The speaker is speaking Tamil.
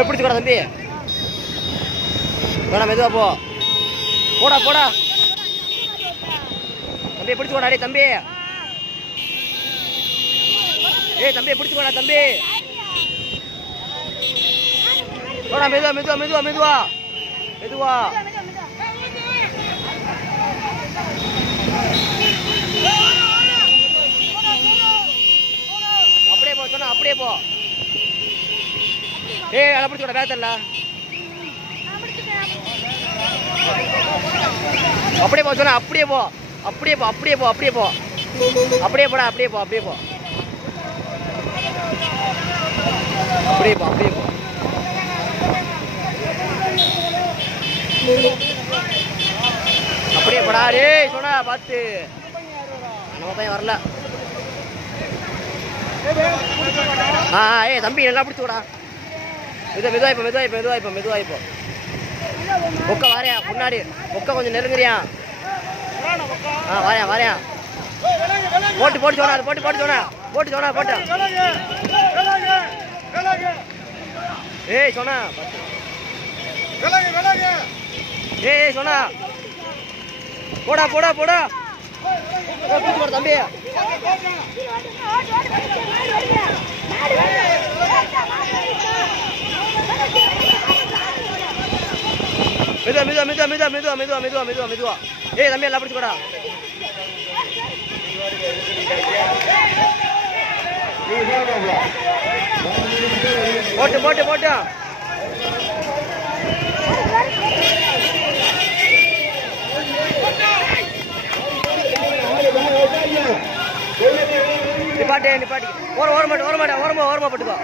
எப்படி கூட தம்பி? வேணாம் மெதுவா போ. போடா போடா. தம்பி பிடிச்சுக்கோடா டேய் தம்பி. ஏய் தம்பி பிடிச்சுக்கோடா தம்பி. போடா மெதுவா மெதுவா மெதுவா மெதுவா. மெதுவா அப்படியே போ. ஏய் அதை பிடிச்சுக்கோடா வேத்தல்ல அப்படியே போ சொன்னா அப்படியே போ. அப்படியே போ அப்படியே போ அப்படியே போ. அப்படியே போடா அப்படியே போ அப்படியே போ. அப்படியே போ அப்படியே போ. அப்படியே போடா டேய் சொன்னா பார்த்து. நம்ம பையன் வரல. ஆ ஏ ஏய் தம்பி நல்லா பிடிச்சுடா மெதுவா மெதுவா இப்போ மெதுவா இப்போ மெதுவா இப்போ மெதுவா இப்போ ஒக்க வாரியா முன்னாடி. ஒக்க கொஞ்சம் நெருங்குறியா? ஆ வாரியா வாரியா. போட்டு போட்டு சோனா அது போட்டு போட்டு சோனா போட்டு சொன்னா போட்டு. ஏய் சொன்னா ஏய் சோனா. சொன்னா போடா போடா போடா. தம்பி மெதுவா மெதுவா மெதுவா மெதுவா மெதுவா மெதுவா மெதுவா மெதுவா மெதுவா ஏய் தம்பி எல்லாம் பிடிச்சு போடா போட்டு போட்டு போட்டு நிப்பாட்டே நிப்பாட்டி ஓர ஓரமாட்டு ஓரமாட்டா ஓரமா ஓரமா போட்டுக்கோ